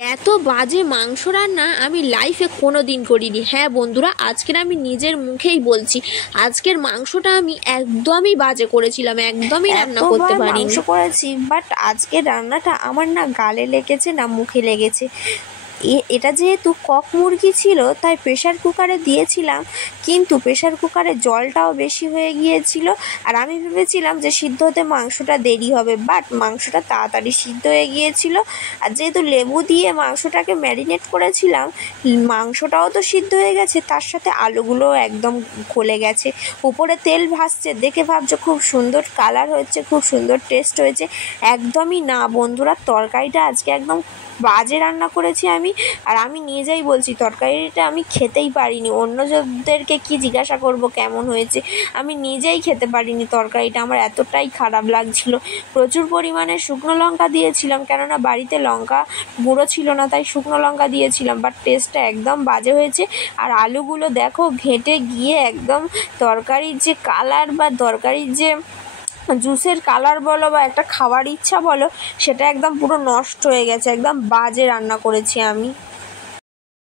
এত বাজে মাংস রান্না আমি লাইফে কোনো দিন করিনি। হ্যাঁ বন্ধুরা, আজকের আমি নিজের মুখেই বলছি, আজকের মাংসটা আমি একদমই বাজে করেছিলাম, একদমই রান্না করতে এতবার পারিনি। মাংস করেছি, বাট আজকের রান্নাটা আমার না গালে লেগেছে না মুখে লেগেছে। এটা যেহেতু কক মুরগি ছিল তাই প্রেশার কুকারে দিয়েছিলাম, কিন্তু প্রেশার কুকারে জলটাও বেশি হয়ে গিয়েছিল। আর আমি ভেবেছিলাম যে সিদ্ধ হতে মাংসটা দেরি হবে, বাট মাংসটা তাড়াতাড়ি সিদ্ধ হয়ে গিয়েছিল। আর যেহেতু লেবু দিয়ে মাংসটাকে ম্যারিনেট করেছিলাম, মাংসটাও তো সিদ্ধ হয়ে গেছে, তার সাথে আলুগুলোও একদম গলে গেছে। উপরে তেল ভাসছে, দেখে ভাবছো খুব সুন্দর কালার হয়েছে, খুব সুন্দর টেস্ট হয়েছে। একদমই না বন্ধুরা, তরকারিটা আজকে একদম বাজে রান্না করেছি আমি। আর আমি নিজেই বলছি তরকারিটা আমি খেতেই পারিনি, অন্যদেরকে কি জিজ্ঞাসা করব কেমন হয়েছে। আমি নিজেই খেতে পারিনি তরকারিটা, আমার এতটাই খারাপ লাগছিল। প্রচুর পরিমাণে শুকনো লঙ্কা দিয়েছিলাম, কেননা বাড়িতে লঙ্কা গুঁড়ো ছিল না, তাই শুকনো লঙ্কা দিয়েছিলাম, বাট টেস্টটা একদম বাজে হয়েছে। আর আলুগুলো দেখো ঘেঁটে গিয়ে একদম তরকারির যে কালার বা তরকারির যে জুসের কালার বলো বা একটা খাওয়ার ইচ্ছা বলো, সেটা একদম পুরো নষ্ট হয়ে গেছে। একদম বাজে রান্না করেছি আমি।